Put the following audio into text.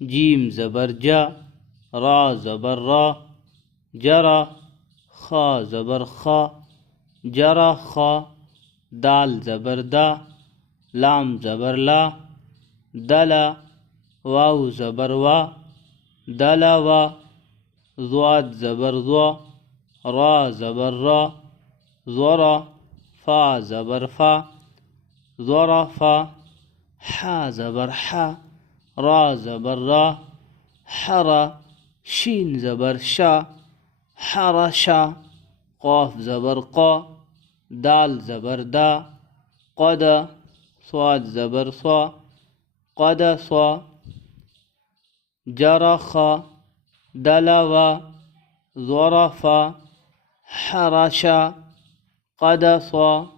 جیم زبر جا، را زبر را، جرا، خا زبر خا، جرا خا، دال زبر دا، لام زبر لا، دلا، واو زبر وا، دلا وا، ضاد زبر ضوا، را زبر را، ضرا، فا زبر فا، ضرفا، حا زبر حا، را زبر را، حرا، شین زبر شا، حرشا، قاف زبر قا، دال زبر دا، قدا، صاد زبر صا، قدصا، جرخا، دلوا، ظرفا، حرشا، قدصا.